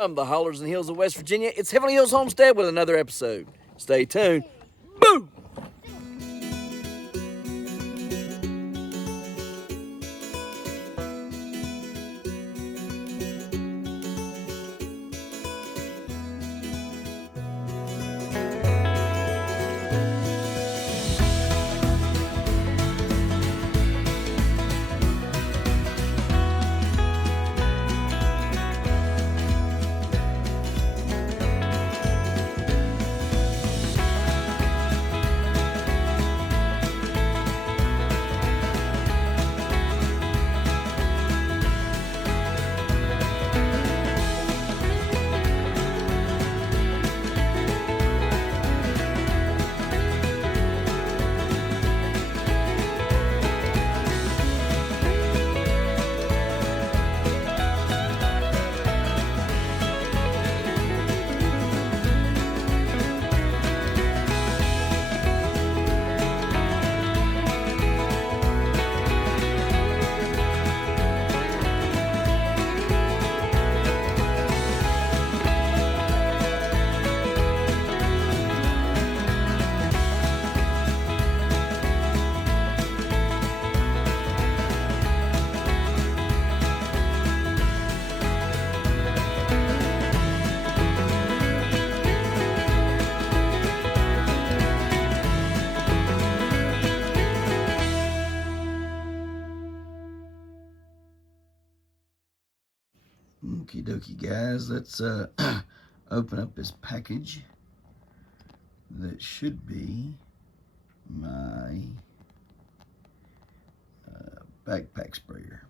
From the hollers and hills of West Virginia, it's Heavenly Hills Homestead with another episode. Stay tuned. Boom! Okie dokie, guys, let's open up this package that should be my backpack sprayer.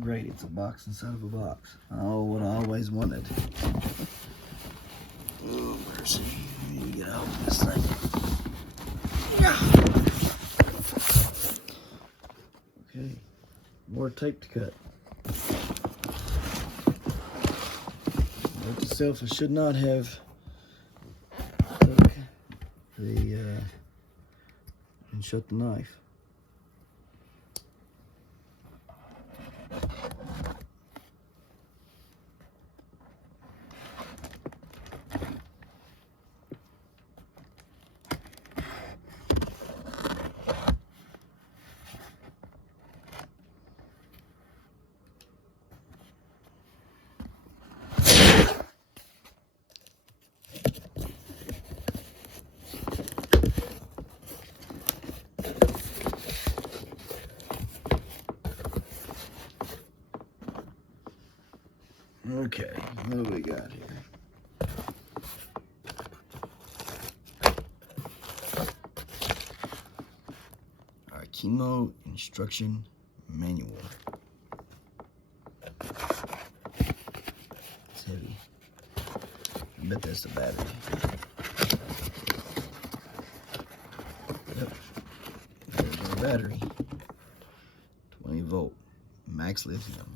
Great, it's a box inside of a box. Oh, what I always wanted. Oh, mercy. I need to get out of this thing. Okay, more tape to cut. Note to self, I should not have took the and shut the knife. Okay, what do we got here? Our KIMO instruction manual. It's heavy. I bet that's the battery. Yep, there's our battery. 20 volt, max lithium.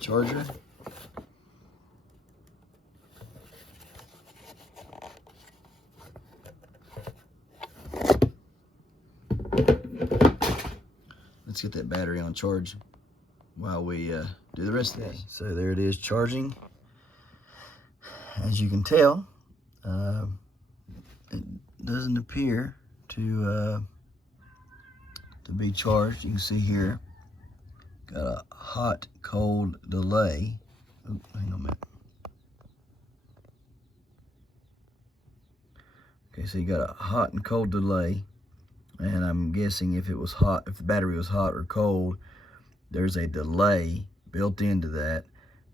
Charger. Let's get that battery on charge while we do the rest of the day. So there it is, charging. As you can tell, it doesn't appear to be charged. You can see here, got a hot cold delay. Oh, hang on a minute. Okay, so you got a hot and cold delay. and I'm guessing if it was hot, if the battery was hot or cold, there's a delay built into that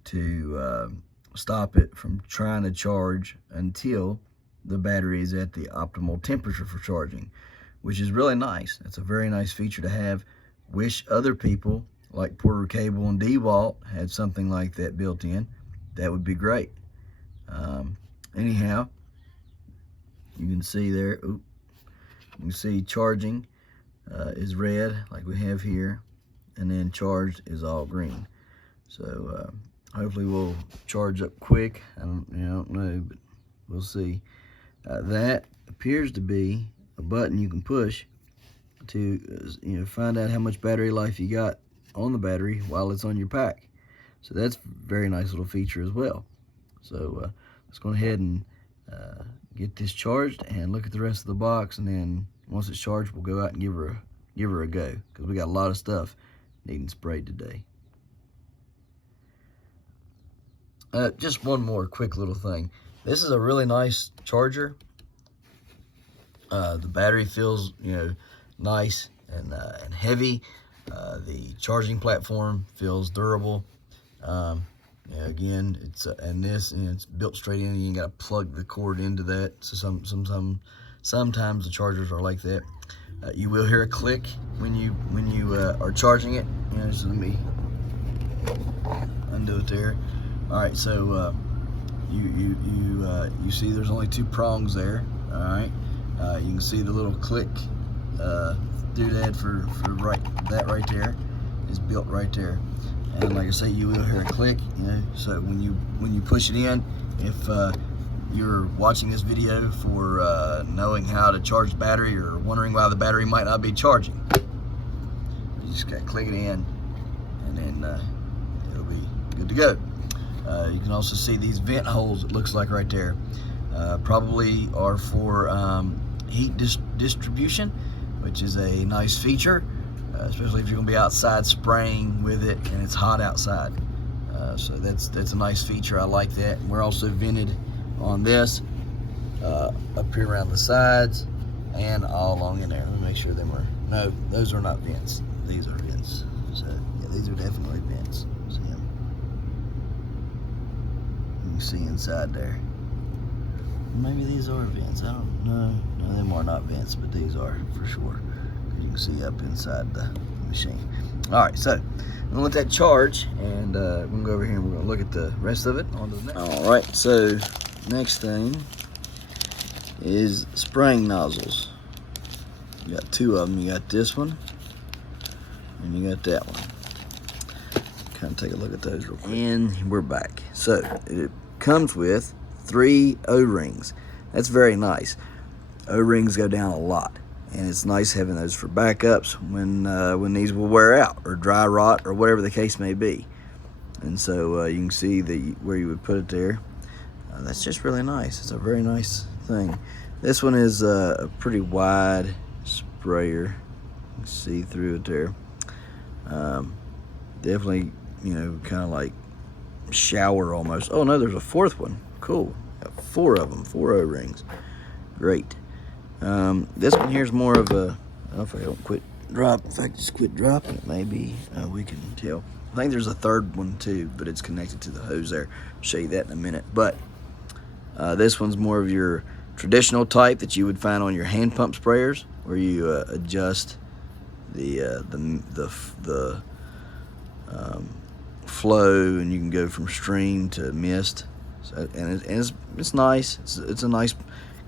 to stop it from trying to charge until the battery is at the optimal temperature for charging, which is really nice. That's a very nice feature to have. Wish other people like Porter Cable and DeWalt had something like that built in. That would be great. Anyhow, you can see there, you can see charging is red like we have here, and then charged is all green. So hopefully we'll charge up quick. I don't know, but we'll see. That appears to be a button you can push to find out how much battery life you got on the battery while it's on your pack. So that's a very nice little feature as well. So let's go ahead and get this charged and look at the rest of the box, and then once it's charged, we'll go out and give her a go, because we got a lot of stuff needing sprayed today. Just one more quick little thing. This is a really nice charger. The battery feels nice and heavy. The charging platform feels durable. Again, it's it's built straight in. You ain't got to plug the cord into that. So sometimes the chargers are like that. You will hear a click when you are charging it. So let me undo it there. All right, so you see there's only 2 prongs there. All right, you can see the little click doodad for right there is built right there. And like I say, you will hear a click. So when you push it in, if you're watching this video for knowing how to charge the battery or wondering why the battery might not be charging, you just gotta click it in, and then it'll be good to go. You can also see these vent holes, it looks like right there, probably are for heat distribution, which is a nice feature, especially if you're gonna be outside spraying with it and it's hot outside. So that's a nice feature. I like that. We're also vented on this up here around the sides and all along in there. Let me make sure no, those are not vents. These are vents. So yeah, these are definitely vents. See them? You can see inside there. Maybe these are vents. I don't know. No, them are not vents, but these are for sure. You can see up inside the machine. All right, so I'm gonna let that charge, and we're gonna go over here and we're gonna look at the rest of it. On to the next. All right, so next thing is spraying nozzles. You got 2 of them. You got this one, and you got that one. Kind of take a look at those real quick. And we're back. So it comes with 3 O-rings. That's very nice. O-rings go down a lot, and it's nice having those for backups when these will wear out or dry rot or whatever the case may be. And so you can see where you would put it there. That's just really nice. It's a very nice thing. This one is a pretty wide sprayer. You can see through it there. Definitely, kind of like shower almost. Oh no, there's a 4th one. Cool. Got 4 of them, 4 O-rings. Great. This one here is more of a, if I don't if I just quit dropping it, maybe we can tell. I think there's a 3rd one too, but it's connected to the hose there. I'll show you that in a minute. But this one's more of your traditional type that you would find on your hand pump sprayers, where you adjust the flow, and you can go from stream to mist. So, and it's nice. It's a nice,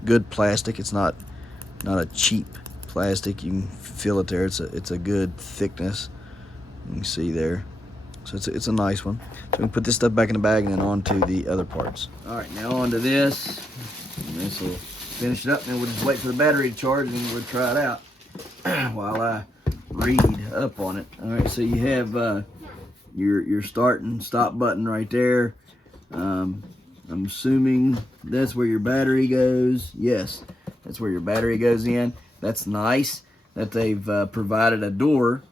good plastic. It's not a cheap plastic. You can feel it there. It's a good thickness. You can see there. So it's a nice one. So we can put this stuff back in the bag and then on to the other parts. All right, now on to this. And this will finish it up, and then we'll just wait for the battery to charge, and then we'll try it out while I read up on it. All right, so you have your start and stop button right there. I'm assuming that's where your battery goes. Yes, that's where your battery goes in. That's nice that they've provided a door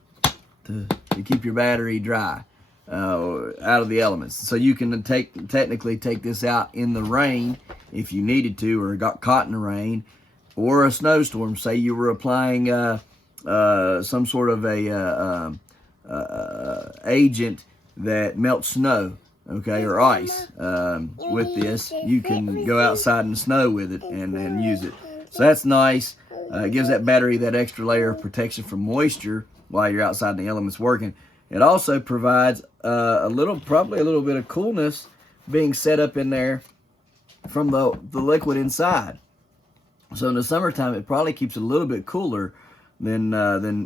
to keep your battery dry out of the elements. So you can technically take this out in the rain if you needed to, or got caught in the rain, or a snowstorm. Say you were applying some sort of a agent that melts snow, okay, or ice. With this, you can go outside in the snow with it and use it. So that's nice. It gives that battery that extra layer of protection from moisture while you're outside in the elements working. It also provides probably a little bit of coolness being set up in there from the liquid inside. So in the summertime, it probably keeps it a little bit cooler than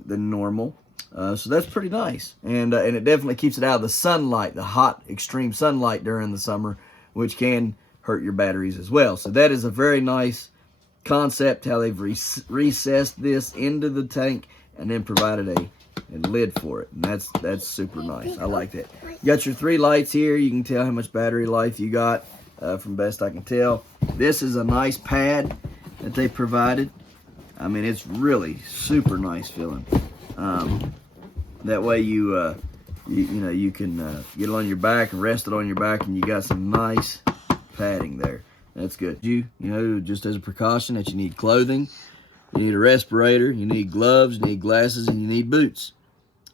normal. So that's pretty nice, and it definitely keeps it out of the sunlight, the hot, extreme sunlight during the summer, which can hurt your batteries as well. So that is a very nice concept, how they've recessed this into the tank and then provided a lid for it, and that's super nice. I like that. You got your 3 lights here. You can tell how much battery life you got, from best I can tell. This is a nice pad that they provided. I mean, it's really super nice feeling. That way you know you can get it on your back and rest it on your back, and you got some nice padding there. That's good. You know, just as a precaution, that you need clothing, you need a respirator, you need gloves, you need glasses, and you need boots.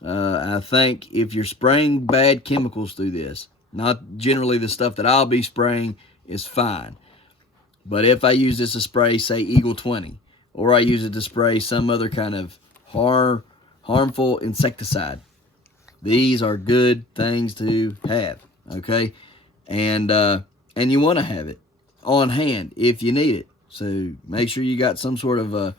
I think if you're spraying bad chemicals through this, not generally the stuff that I'll be spraying is fine. But if I use this to spray, say, Eagle 20, or I use it to spray some other kind of harmful insecticide, these are good things to have, okay? And you want to have it on hand if you need it. So make sure you got some sort of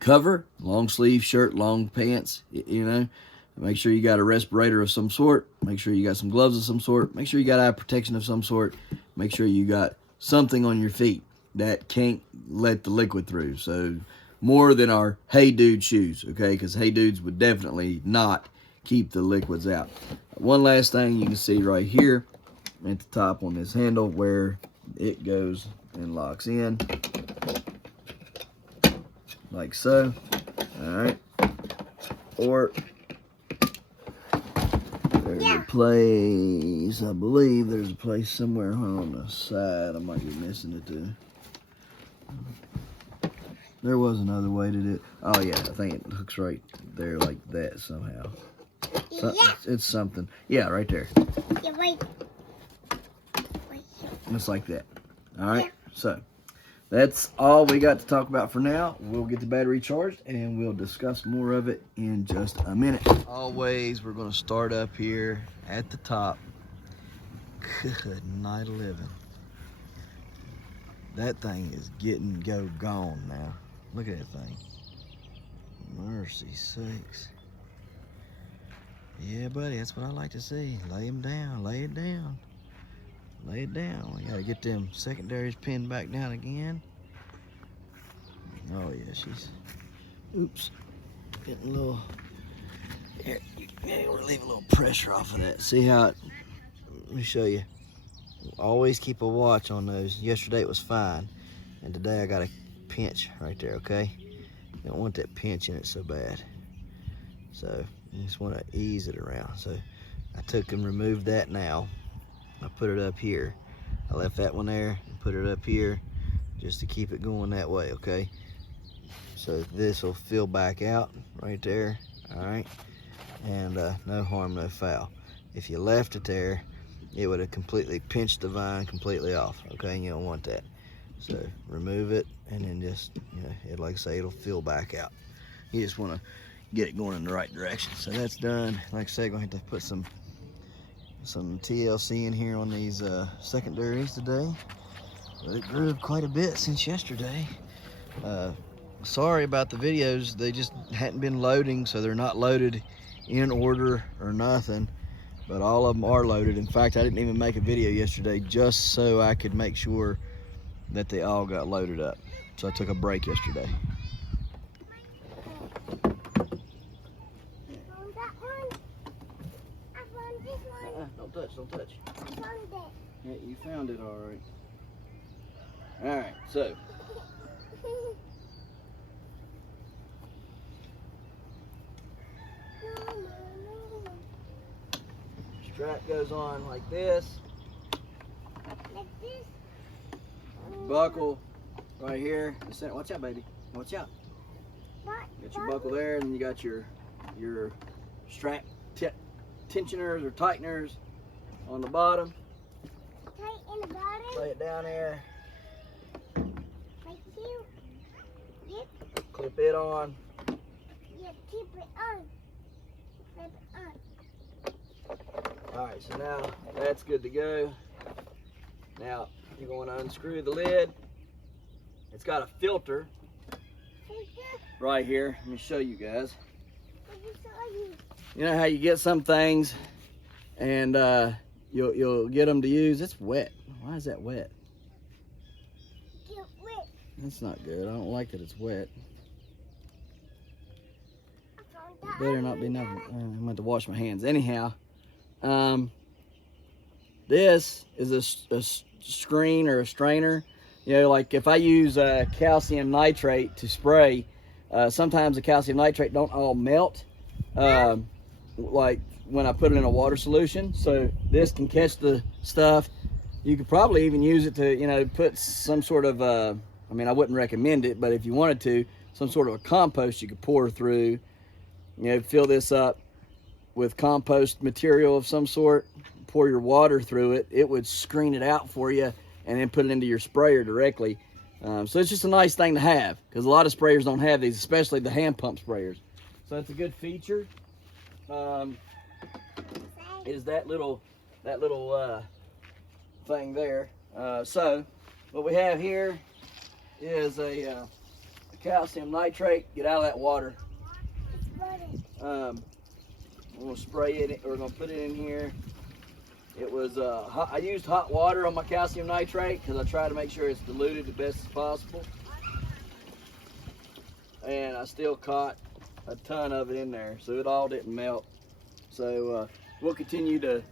cover, long sleeve shirt, long pants, you know. Make sure you got a respirator of some sort. Make sure you got some gloves of some sort. Make sure you got eye protection of some sort. Make sure you got something on your feet that can't let the liquid through. So more than our Hey Dude shoes, okay? Because Hey Dudes would definitely not keep the liquids out. One last thing you can see right here at the top on this handle where it goes and locks in. Like so. Alright. Or there's a place, I believe there's a place somewhere on the side. I might be missing it too. There was another way to do it. Oh yeah, I think it hooks right there like that somehow. It's something. Yeah, right there. Yeah, right. Just like that. Alright, yeah. So that's all we got to talk about for now. We'll get the battery charged and we'll discuss more of it in just a minute. Always, we're going to start up here at the top. Good night of living. That thing is getting gone now. Look at that thing. Mercy sakes. Yeah, buddy, that's what I like to see. Lay him down, lay it down. Lay it down. We gotta get them secondaries pinned back down again. Oh yeah, she's, oops, getting a little, here, relieve a little pressure off of that. See how it, let me show you. Always keep a watch on those. Yesterday it was fine, and today I got a pinch right there, okay? You don't want that pinch in it so bad. So you just want to ease it around. So I took and removed that now. I put it up here. I left that one there and put it up here just to keep it going that way, okay? So this will fill back out right there, all right? And no harm, no foul. If you left it there, it would have completely pinched the vine completely off, okay? And you don't want that. So remove it and then just, you know, like I say, it'll fill back out. You just want to get it going in the right direction. So that's done. Like I say, I'm going to have to put some TLC in here on these secondaries today, but it grew quite a bit since yesterday. Sorry about the videos, they just hadn't been loading, so they're not loaded in order or nothing, but all of them are loaded. In fact, I didn't even make a video yesterday just so I could make sure that they all got loaded up. So I took a break yesterday. Don't touch. I found it. Yeah, you found it, all right. All right, so. Strap goes on like this. Like this. Buckle right here. Watch out, baby. Watch out. Got your buckle there, and then you got your strap tensioners or tighteners on the bottom. Tighten the bottom. Lay it down there. Like you. Yep. Clip it on. Yep. Keep it on. Clip it on. All right, so now that's good to go. Now you're going to unscrew the lid. It's got a filter right here. Let me show you guys. You know how you get some things and you'll get them to use. It's wet. Why is that wet? Get wet. That's not good. I don't like that it's wet. I Better not be nothing. I'm going to wash my hands. Anyhow, this is a screen or a strainer. You know, like if I use calcium nitrate to spray, sometimes the calcium nitrate don't all melt, like when I put it in a water solution. So this can catch the stuff. You could probably even use it to, you know, put some sort of, I mean, I wouldn't recommend it, but if you wanted to, some sort of a compost you could pour through, you know, fill this up with compost material of some sort, pour your water through it, it would screen it out for you, and then put it into your sprayer directly. So it's just a nice thing to have, because a lot of sprayers don't have these, especially the hand pump sprayers. So that's a good feature. Is that little thing there. So what we have here is a calcium nitrate. Get out of that water. We're gonna spray it, or we're gonna put it in here. It was I used hot water on my calcium nitrate because I try to make sure it's diluted the best as possible. And I still caught a ton of it in there, so it all didn't melt. So we'll continue to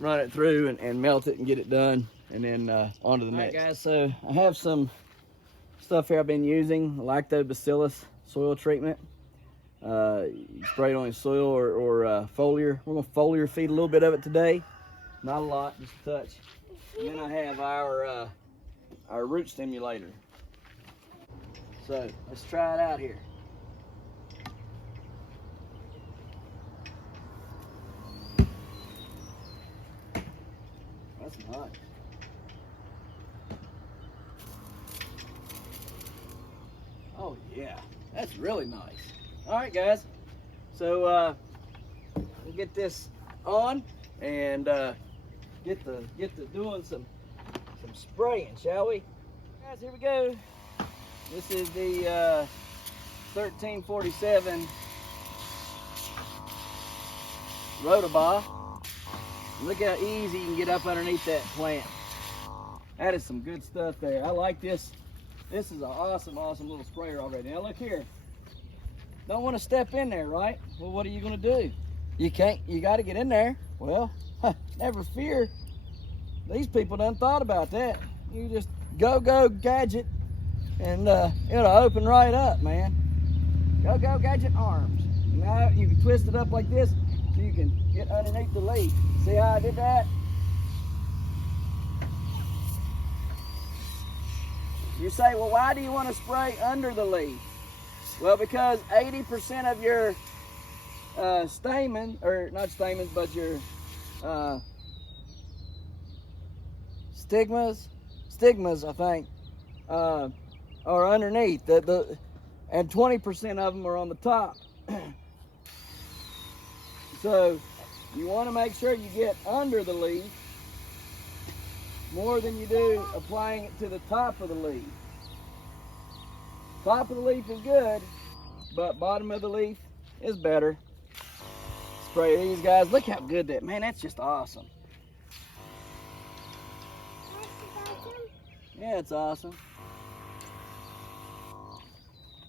run it through and melt it and get it done, and then on to the next. All right, guys, so I have some stuff here I've been using, lactobacillus soil treatment. You spray it on your soil or foliar. We're going to foliar feed a little bit of it today. Not a lot, just a touch. And then I have our root stimulator. So let's try it out here. That's nice. Oh yeah, that's really nice. All right, guys. So we'll get this on and get to doing some spraying, shall we? Guys, here we go. This is the 1347 Rotoba. Look how easy you can get up underneath that plant. That is some good stuff there. I like this. This is an awesome little sprayer already. Now look here. Don't want to step in there, right? Well, what are you going to do? You can't. You got to get in there. Well, never fear. These people done thought about that. You just go gadget, and it'll open right up, man. Go gadget arms. Now you can twist it up like this so you can get underneath the leaf. See how I did that? You say, well, why do you want to spray under the leaf? Well, because 80% of your stamen, or not stamens, but your stigmas, I think, are underneath. And 20% of them are on the top. So you want to make sure you get under the leaf more than you do applying it to the top of the leaf. Top of the leaf is good, but bottom of the leaf is better. Spray these guys. Look how good that, man, that's just awesome. Yeah, it's awesome.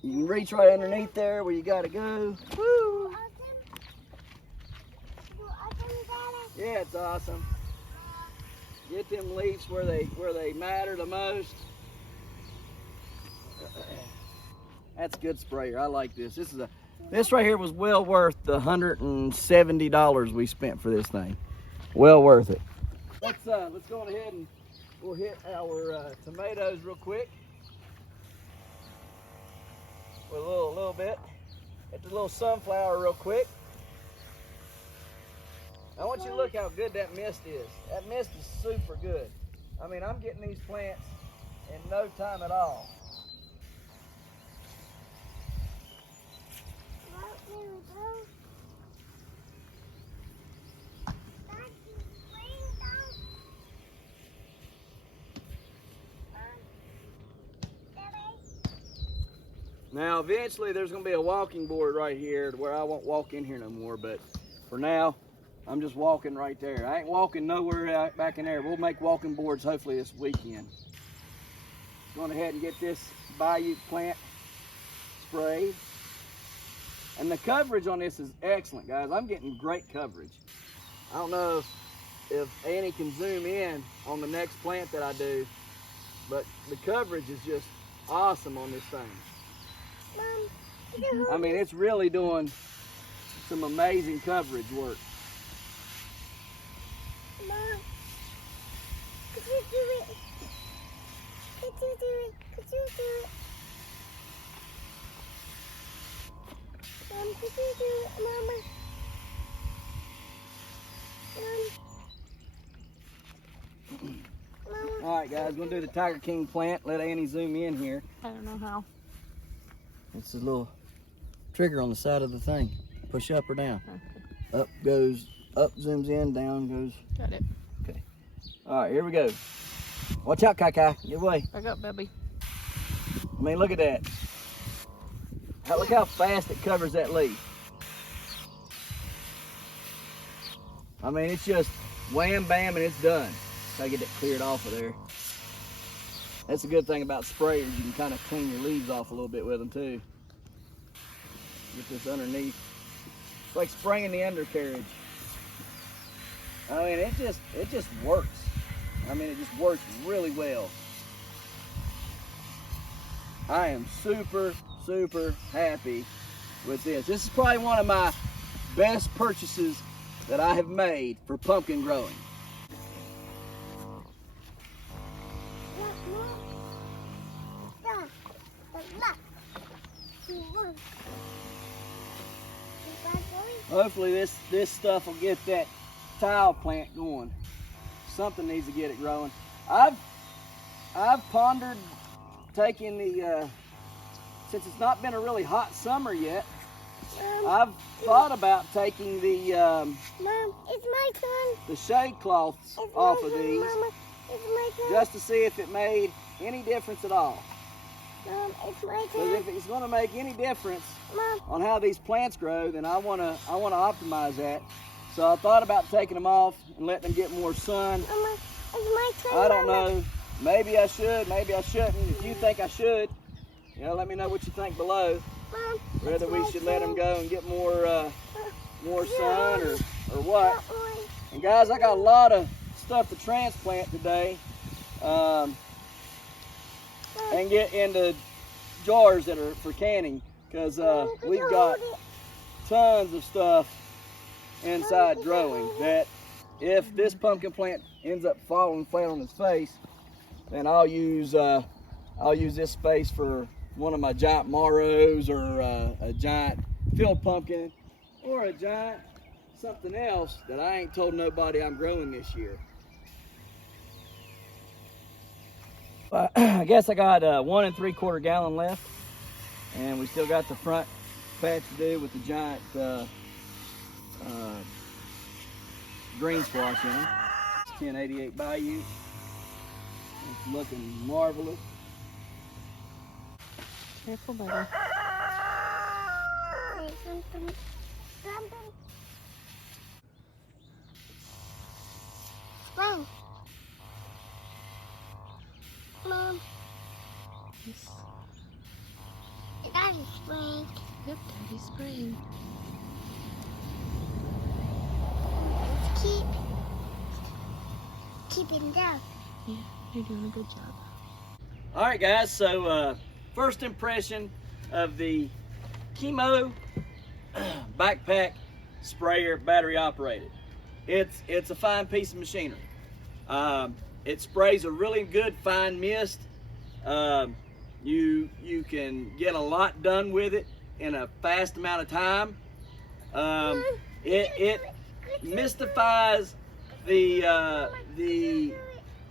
You can reach right underneath there where you gotta go. Woo! Yeah, it's awesome. Get them leaves where they matter the most. That's a good sprayer. I like this. This right here was well worth the $170 we spent for this thing. Well worth it. Let's go on ahead and we'll hit our tomatoes real quick. little bit at the little sunflower real quick. I want you to look how good that mist is. That mist is super good. I mean, I'm getting these plants in no time at all. Now, eventually, there's going to be a walking board right here where I won't walk in here no more, but for now, I'm just walking right there. I ain't walking nowhere out back in there. We'll make walking boards hopefully this weekend. Going ahead and get this bayou plant sprayed. And the coverage on this is excellent, guys. I'm getting great coverage. I don't know if Annie can zoom in on the next plant that I do, but the coverage is just awesome on this thing. I mean, it's really doing some amazing coverage work. Mom, could you do it? Could you do it? Could you do it? Mom, could you do it, Mama? Mama. All right, guys, we're gonna do the Tiger King plant. Let Annie zoom in here. I don't know how. It's a little trigger on the side of the thing. Push up or down. Okay. Up goes, up zooms in, down goes. Got it. Okay. All right, here we go. Watch out, Kai. Get away. Back up, baby. I mean, look at that. Look how fast it covers that leaf. I mean, it's just wham, bam, and it's done. Gotta get that cleared off of there. That's a good thing about sprayers. You can kind of clean your leaves off a little bit with them too. Get this underneath. It's like spraying the undercarriage. I mean, it just works. I mean, it just works really well. I am super happy with this. This is probably one of my best purchases that I have made for pumpkin growing. Hopefully this stuff will get that tile plant going. Something needs to get it growing. I've pondered taking the since it's not been a really hot summer yet, I've thought about taking the Mom, it's my turn. the shade cloths It's off my of turn, these Mama. It's my turn. just to see if it made any difference at all. Mom, it's my Because turn. if it's going to make any difference Mom, on how these plants grow, then I want to optimize that. So I thought about taking them off and letting them get more sun. Mama, it's my turn. I don't Mama. know. Maybe I should. Maybe I shouldn't. If you think I should, let me know what you think below. Mom, Whether it's we my should let them turn. go and get more sun or what. That one. And guys, I got a lot of stuff to transplant today, and get into jars that are for canning, because Mom, could we've you got hold it? tons of stuff inside Mom, growing that if this pumpkin plant ends up falling flat on its face, then I'll use this space for one of my giant marrows, or a giant field pumpkin, or a giant something else that I ain't told nobody I'm growing this year. I guess I got 1 3/4 gallon left, and we still got the front patch to do with the giant green squash in them. It's 1088 Bayou. It's looking marvelous. Careful, baby. Hey, something. Mom. Mom, Yes. that is spring. Yep, Daddy's spraying. Let's keep it down. Yeah, you're doing a good job. All right, guys, so first impression of the KIMO backpack sprayer, battery operated. It's a fine piece of machinery. It sprays a really good fine mist. You can get a lot done with it in a fast amount of time. It mystifies the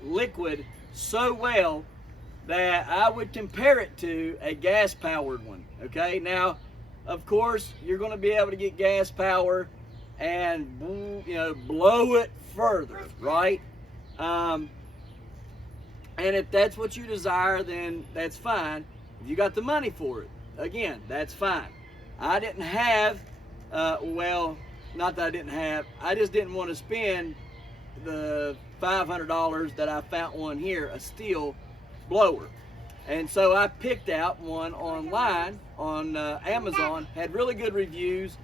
liquid so well that I would compare it to a gas-powered one. Okay, now of course you're going to be able to get gas power and blow it further, right? And if that's what you desire, then that's fine. If you got the money for it, again, that's fine. I didn't have, well, not that I didn't have, I just didn't want to spend the $500 that I found one here, a steel blower. And so I picked out one online on Amazon, had really good reviews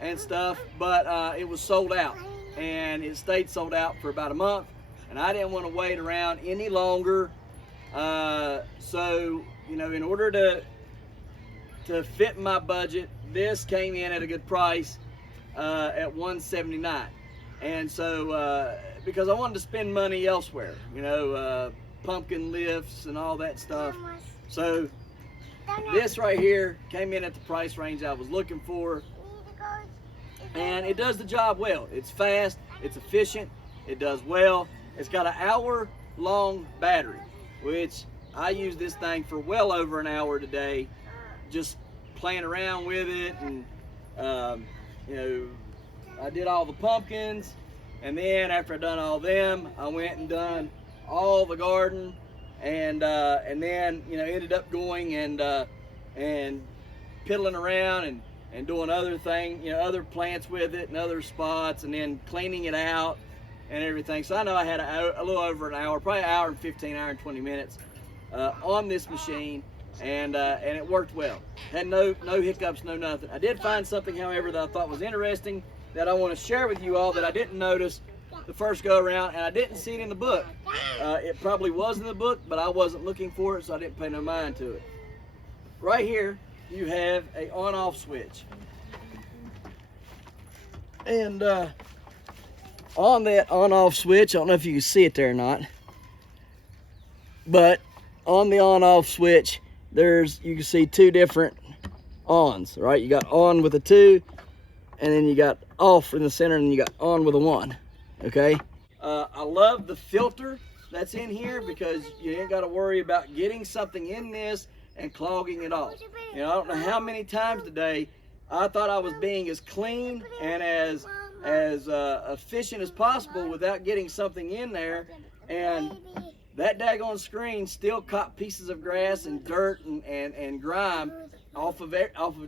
and stuff, but it was sold out, and it stayed sold out for about a month, and I didn't want to wait around any longer. So, in order to fit my budget, this came in at a good price at $179. And so, because I wanted to spend money elsewhere, pumpkin lifts and all that stuff. So this right here came in at the price range I was looking for, and it does the job well. It's fast, it's efficient, it does well. It's got an hour-long battery, which I use this thing for well over an hour today, just playing around with it. And I did all the pumpkins, and then after I done all them, I went and done all the garden, and then ended up going and piddling around and doing other other plants with it and other spots, and then cleaning it out and everything. So I know I had a little over an hour, probably an hour and 15, hour and 20 minutes on this machine, and it worked well. Had no hiccups, no nothing. I did find something, however, that I thought was interesting that I want to share with you all that I didn't notice the first go around, and I didn't see it in the book. It probably was in the book, but I wasn't looking for it, so I didn't pay no mind to it. Right here, you have a on-off switch. And on that on-off switch, I don't know if you can see it there or not, but on the on-off switch, you can see two different ons, right? You got on with a 2, and then you got off in the center, and you got on with a 1. Okay, I love the filter that's in here, because you ain't got to worry about getting something in this and clogging it off. I don't know how many times today I thought I was being as clean and as efficient as possible without getting something in there, and that daggone screen still caught pieces of grass and dirt and grime off of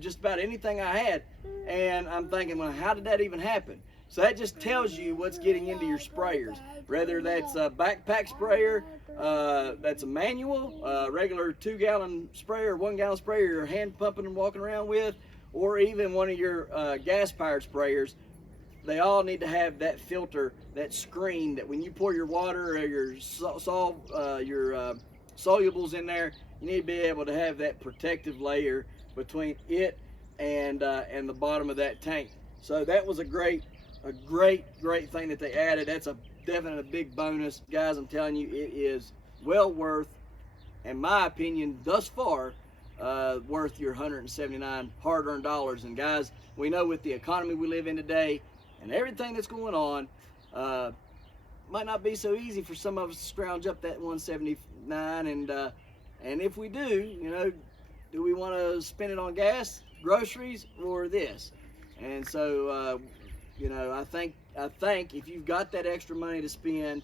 just about anything I had. And I'm thinking, well, how did that even happen? So that just tells you what's getting into your sprayers. Whether that's a backpack sprayer, that's a manual, regular 2-gallon sprayer, 1-gallon sprayer you're hand pumping and walking around with, or even one of your gas-powered sprayers, they all need to have that filter, that screen, that when you pour your water or your solubles in there, you need to be able to have that protective layer between it and the bottom of that tank. So that was a great thing that they added. That's definitely a big bonus. Guys, I'm telling you, it is well worth, in my opinion, thus far, worth your $179 hard-earned dollars. And guys, we know with the economy we live in today and everything that's going on, might not be so easy for some of us to scrounge up that $179. And if we do, do we want to spend it on gas, groceries, or this? And so I think if you've got that extra money to spend,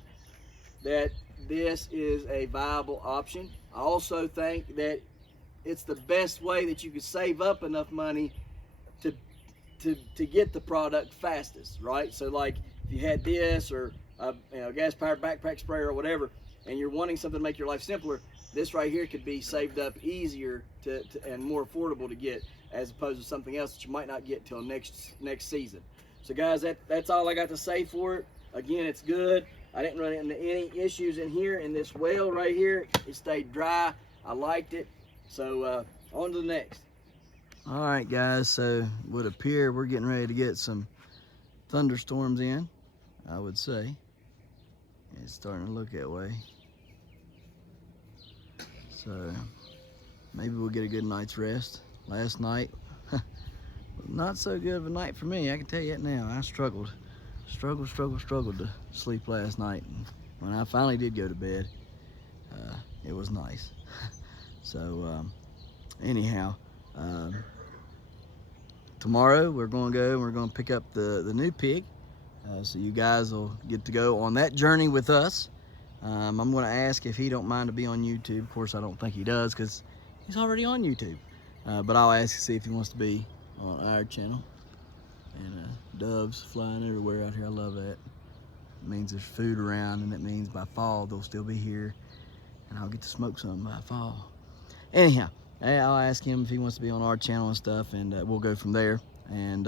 that this is a viable option. I also think that it's the best way that you could save up enough money to get the product fastest, right? So like if you had this or gas-powered backpack sprayer or whatever, and you're wanting something to make your life simpler, this right here could be saved up easier and more affordable to get, as opposed to something else that you might not get till next season. So guys, that's all I got to say for it. Again, it's good. I didn't run into any issues in here. In this well right here, it stayed dry. I liked it. So on to the next. All right, guys, so it would appear we're getting ready to get some thunderstorms in, I would say. It's starting to look that way. So maybe we'll get a good night's rest. Last night Not so good of a night for me, I can tell you that now. I struggled to sleep last night. And when I finally did go to bed, it was nice. So anyhow, tomorrow we're going to go and we're going to pick up the new pig. So you guys will get to go on that journey with us. I'm going to ask if he don't mind to be on YouTube. Of course, I don't think he does because he's already on YouTube. But I'll ask to see if he wants to be on our channel. And doves flying everywhere out here. I love that. It means there's food around, and it means by fall they'll still be here, and I'll get to smoke some by fall. Anyhow, I'll ask him if he wants to be on our channel and stuff, and we'll go from there and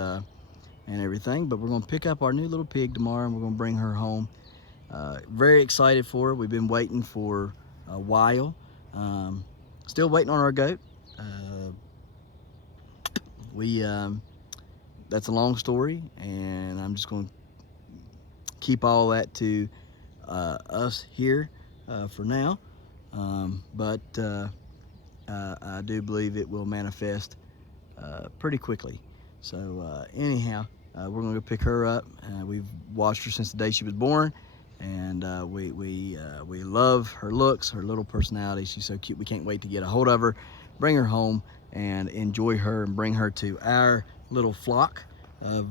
everything. But we're gonna pick up our new little pig tomorrow, and we're gonna bring her home. Very excited for it. We've been waiting for a while. Still waiting on our goat. That's a long story, and I'm just going to keep all that to us here for now. But I do believe it will manifest pretty quickly. So anyhow, we're going to go pick her up. We've watched her since the day she was born, and we love her looks, her little personality. She's so cute. We can't wait to get a hold of her, bring her home, and enjoy her, and bring her to our little flock of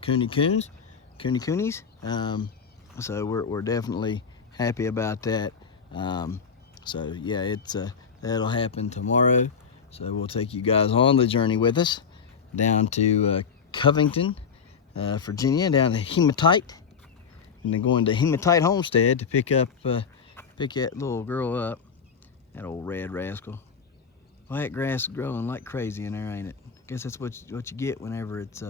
coonies. So we're definitely happy about that. So yeah, that'll happen tomorrow. So we'll take you guys on the journey with us down to Covington, Virginia, down to Hematite, and then going to Hematite Homestead to pick that little girl up. That old red rascal. Well, that grass is growing like crazy in there, ain't it? I guess that's what you get whenever it's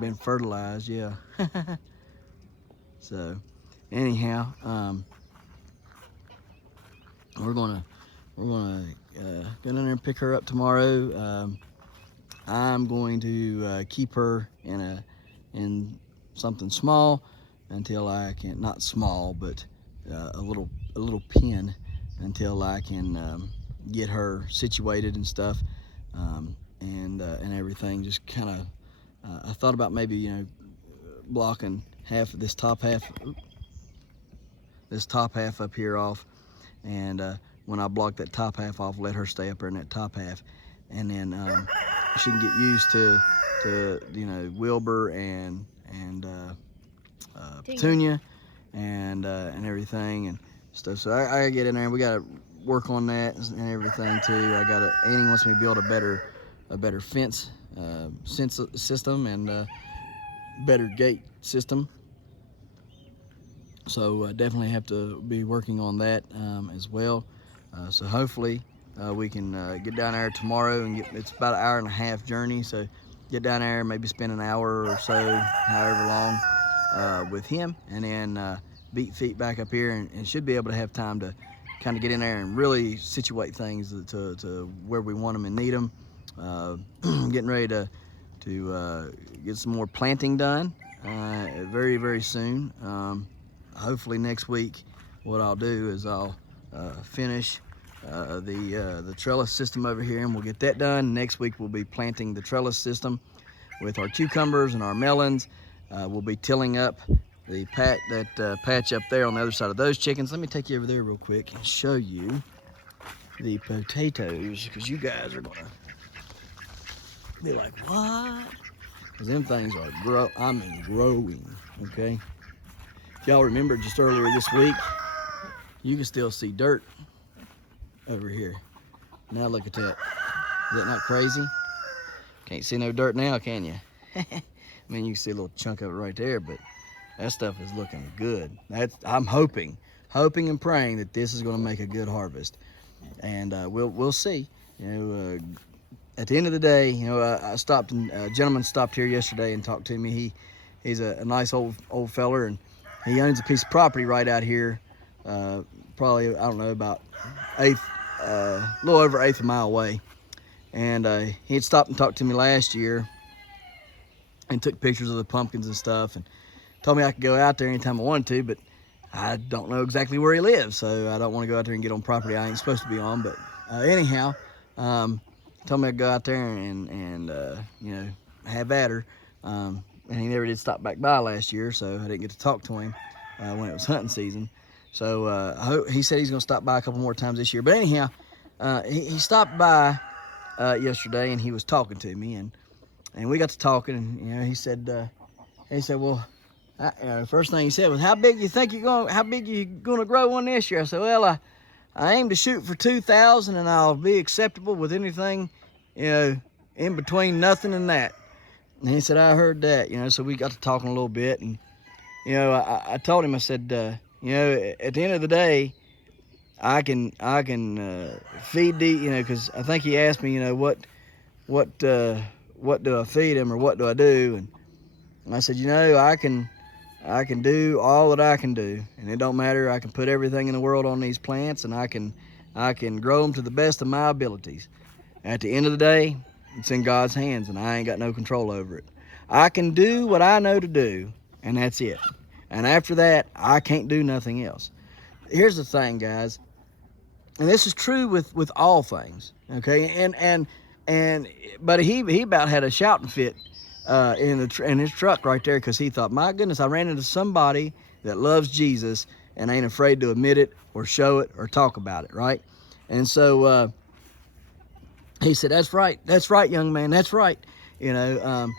been fertilized, yeah. So anyhow, we're gonna go down there and pick her up tomorrow. I'm going to keep her in something small until I can, not small, but a little pen, until I can get her situated and stuff, and everything. Just kind of, I thought about maybe blocking half of this top half up here off, and when I block that top half off, let her stay up there in that top half, and then she can get used to Wilbur and Petunia and everything and stuff. So I gotta get in there, and we gotta work on that and everything too. Annie wants me to build a better fence system and better gate system. So definitely have to be working on that as well. So hopefully we can get down there tomorrow, and it's about an hour-and-a-half journey. So get down there, maybe spend an hour or so, however long, with him, and then beat feet back up here, and should be able to have time to kind of get in there and really situate things to where we want them and need them. Getting ready to get some more planting done very, very soon. Hopefully next week, what I'll do is I'll finish the trellis system over here, and we'll get that done. Next week we'll be planting the trellis system with our cucumbers and our melons. We'll be tilling up the patch up there on the other side of those chickens. Let me take you over there real quick and show you the potatoes, because you guys are gonna be like, what? Because them things are growing, okay? If y'all remember just earlier this week, you can still see dirt over here. Now look at that. Is that not crazy? Can't see no dirt now, can you? I mean, you can see a little chunk of it right there, but that stuff is looking good. I'm hoping and praying that this is going to make a good harvest, and we'll see. At the end of the day, I stopped, and a gentleman stopped here yesterday and talked to me. He's a nice old feller, and he owns a piece of property right out here, probably, I don't know, about a little over 1/8 a mile away. And he had stopped and talked to me last year and took pictures of the pumpkins and stuff, and told me I could go out there anytime I wanted to, but I don't know exactly where he lives, so I don't want to go out there and get on property I ain't supposed to be on. But anyhow, told me I'd go out there and you know, have at her. And he never did stop back by last year, so I didn't get to talk to him when it was hunting season. So he said he's going to stop by a couple more times this year. But anyhow, he stopped by yesterday, and he was talking to me, and we got to talking, and you know, he said, well, first thing he said was, how big you gonna grow on this year? I said, well, I aim to shoot for 2,000, and I'll be acceptable with anything, you know, in between nothing and that. And he said, I heard that, you know. So we got to talking a little bit, and you know, I told him, I said, you know, at the end of the day, I can feed the, you know, because I think he asked me, you know, what do I feed him or what do I do? And I said, you know, I can do all that I can do, and it don't matter. I can put everything in the world on these plants, and I can grow them to the best of my abilities. At the end of the day, it's in God's hands, and I ain't got no control over it. I can do what I know to do, and that's it. And after that, I can't do nothing else. Here's the thing, guys, and this is true with all things, okay? But he about had a shouting fit in his truck right there, because he thought, my goodness, I ran into somebody that loves Jesus and ain't afraid to admit it or show it or talk about it, right? And so he said, that's right, young man, that's right, you know.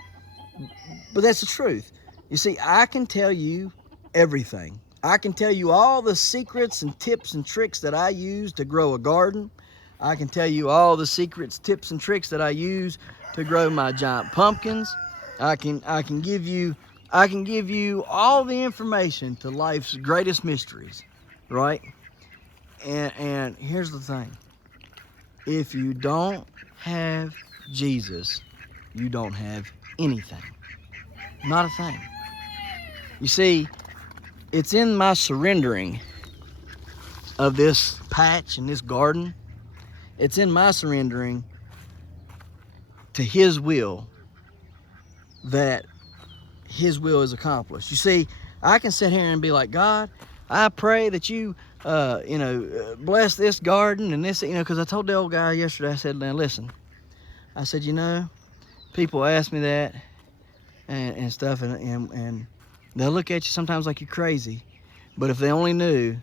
But that's the truth. You see, I can tell you everything. I can tell you all the secrets and tips and tricks that I use to grow a garden. I can tell you all the secrets, tips, and tricks that I use to grow my giant pumpkins. I can give you all the information to life's greatest mysteries, right? And here's the thing. If you don't have Jesus, you don't have anything. Not a thing. You see, it's in my surrendering of this patch and this garden. It's in my surrendering to His will that His will is accomplished. You see, I can sit here and be like, God, I pray that you, bless this garden and this, you know, because I told the old guy yesterday, I said, now listen, I said, you know, people ask me that and stuff, and they'll look at you sometimes like you're crazy, but if they only knew,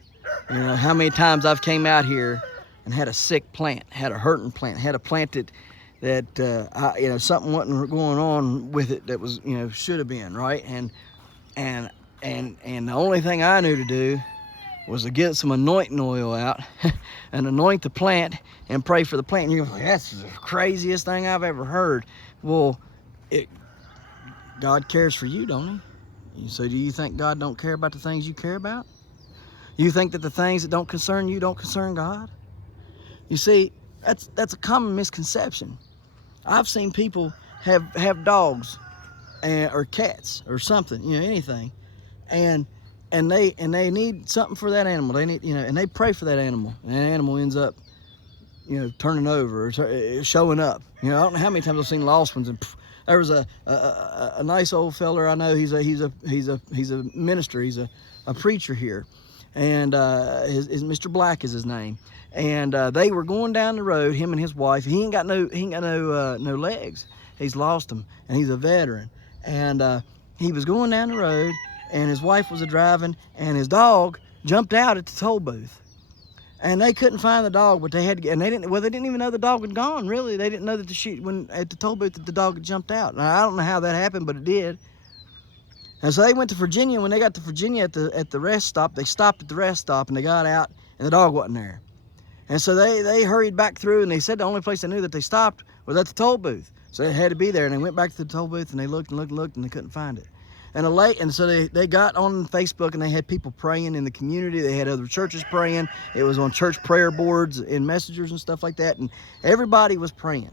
you know, how many times I've came out here and had a sick plant, had a hurting plant, had a plant that something wasn't going on with it that was, you know, should have been, right? And the only thing I knew to do was to get some anointing oil out and anoint the plant and pray for the plant. And you're like, that's the craziest thing I've ever heard. Well, God cares for you, don't He? So do you think God don't care about the things you care about? You think that the things that don't concern you don't concern God? You see, that's a common misconception. I've seen people have dogs or cats or something, you know, anything, and they need something for that animal. They need, you know, and they pray for that animal, and that animal ends up, you know, turning over or showing up. You know, I don't know how many times I've seen lost ones, and there was a nice old feller I know. He's a minister. He's a preacher here, and his Mr. Black is his name. And they were going down the road, him and his wife. He ain't got no legs. He's lost them, and he's a veteran. And he was going down the road, and his wife was driving, and his dog jumped out at the toll booth. And they couldn't find the dog, but they had to get, and they didn't even know the dog had gone. Really, they didn't know that when at the toll booth that the dog had jumped out. And I don't know how that happened, but it did. And so they went to Virginia. When they got to Virginia at the rest stop, they stopped at the rest stop, and they got out, and the dog wasn't there. And so they hurried back through, and they said the only place they knew that they stopped was at the toll booth. So it had to be there, and they went back to the toll booth, and they looked, and they couldn't find it. And so they got on Facebook, and they had people praying in the community. They had other churches praying. It was on church prayer boards and messengers and stuff like that, and everybody was praying.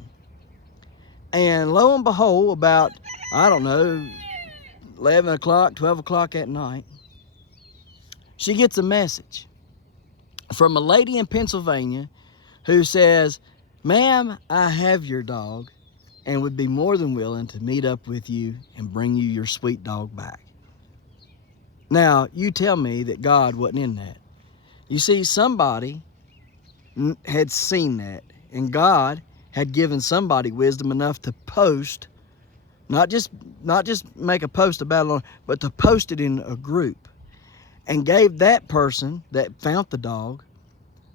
And lo and behold, about, I don't know, 11 o'clock, 12 o'clock at night, she gets a message from a lady in Pennsylvania who says, ma'am, I have your dog and would be more than willing to meet up with you and bring you your sweet dog back. Now, you tell me that God wasn't in that. You see, somebody had seen that, and God had given somebody wisdom enough to post, not just make a post about it, but to post it in a group, and gave that person that found the dog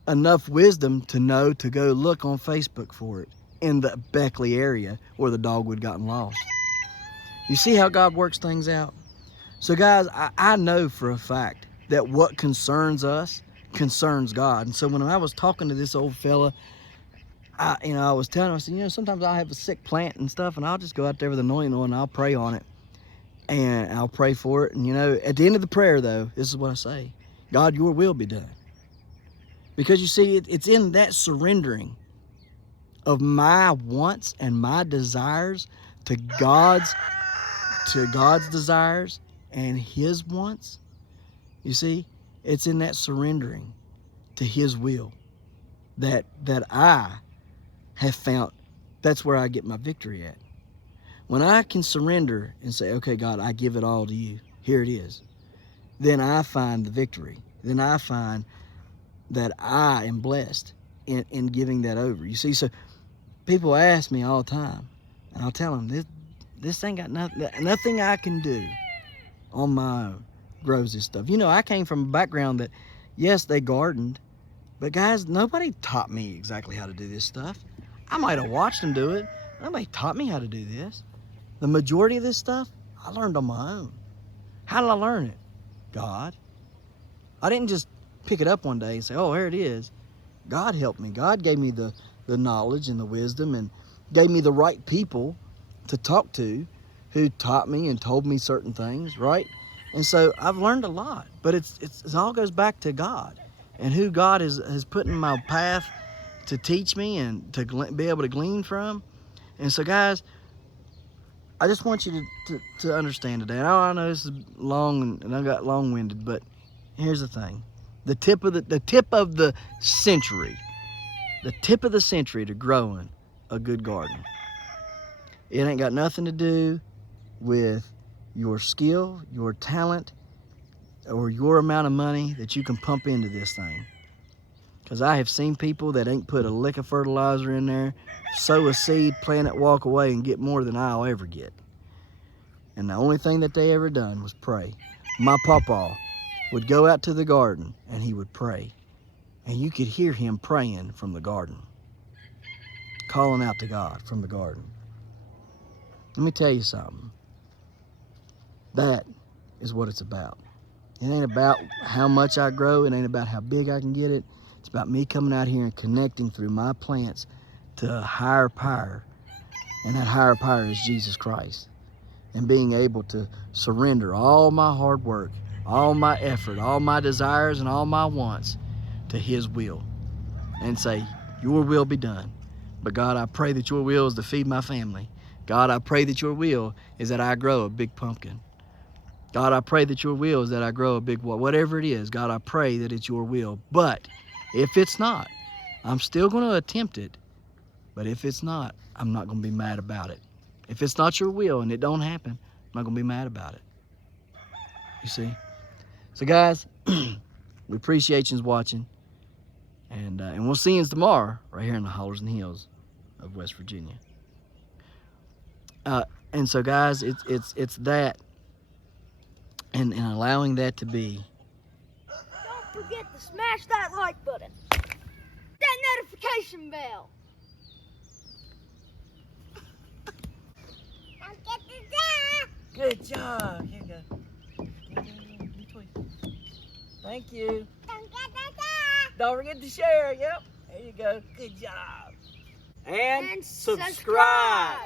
enough wisdom to know to go look on Facebook for it in the Beckley area where the dog would have gotten lost. You see how God works things out? So guys, I know for a fact that what concerns us concerns God. And so when I was talking to this old fella, I was telling him, I said, sometimes I'll have a sick plant and stuff, and I'll just go out there with anointing oil and I'll pray on it. And I'll pray for it. And at the end of the prayer though, this is what I say: God, your will be done. Because you see, it's in that surrendering of my wants and my desires to God's desires and his wants. You see, it's in that surrendering to his will that I have found that's where I get my victory at. When I can surrender and say, okay, God, I give it all to you. Here it is. Then I find the victory. Then I find that I am blessed in giving that over. You see, so people ask me all the time, and I'll tell them, this ain't got nothing I can do on my own grows this stuff. I came from a background that, yes, they gardened, but guys, nobody taught me exactly how to do this stuff. I might have watched them do it. Nobody taught me how to do this. The majority of this stuff, I learned on my own. How did I learn it? God. I didn't just pick it up one day and say, oh, here it is. God helped me. God gave me the knowledge and the wisdom and gave me the right people to talk to who taught me and told me certain things, right? And so I've learned a lot, but it all goes back to God and who God has put in my path to teach me and to be able to glean from. And so guys, I just want you to understand today. I know this is long and I got long-winded, but here's the thing. The tip of the century to growing a good garden. It ain't got nothing to do with your skill, your talent, or your amount of money that you can pump into this thing. Because I have seen people that ain't put a lick of fertilizer in there, sow a seed, plant it, walk away, and get more than I'll ever get. And the only thing that they ever done was pray. My pawpaw would go out to the garden and he would pray. And you could hear him praying from the garden, calling out to God from the garden. Let me tell you something. That is what it's about. It ain't about how much I grow. It ain't about how big I can get it. It's about me coming out here and connecting through my plants to a higher power. And that higher power is Jesus Christ. And being able to surrender all my hard work, all my effort, all my desires, and all my wants to his will. And say, your will be done. But God, I pray that your will is to feed my family. God, I pray that your will is that I grow a big pumpkin. God, I pray that your will is that I grow a big, whatever it is, God, I pray that it's your will. But if it's not, I'm still going to attempt it. But if it's not, I'm not going to be mad about it. If it's not your will and it don't happen, I'm not going to be mad about it. You see? So guys, we appreciate you watching. And we'll see you tomorrow right here in the hollers and hills of West Virginia. And so guys, it's that. And allowing that to be. Don't forget to smash that like button. That notification bell. Don't get the Good job. Here you go. Thank you. Don't get the Don't forget to share. Yep. There you go. Good job. And subscribe.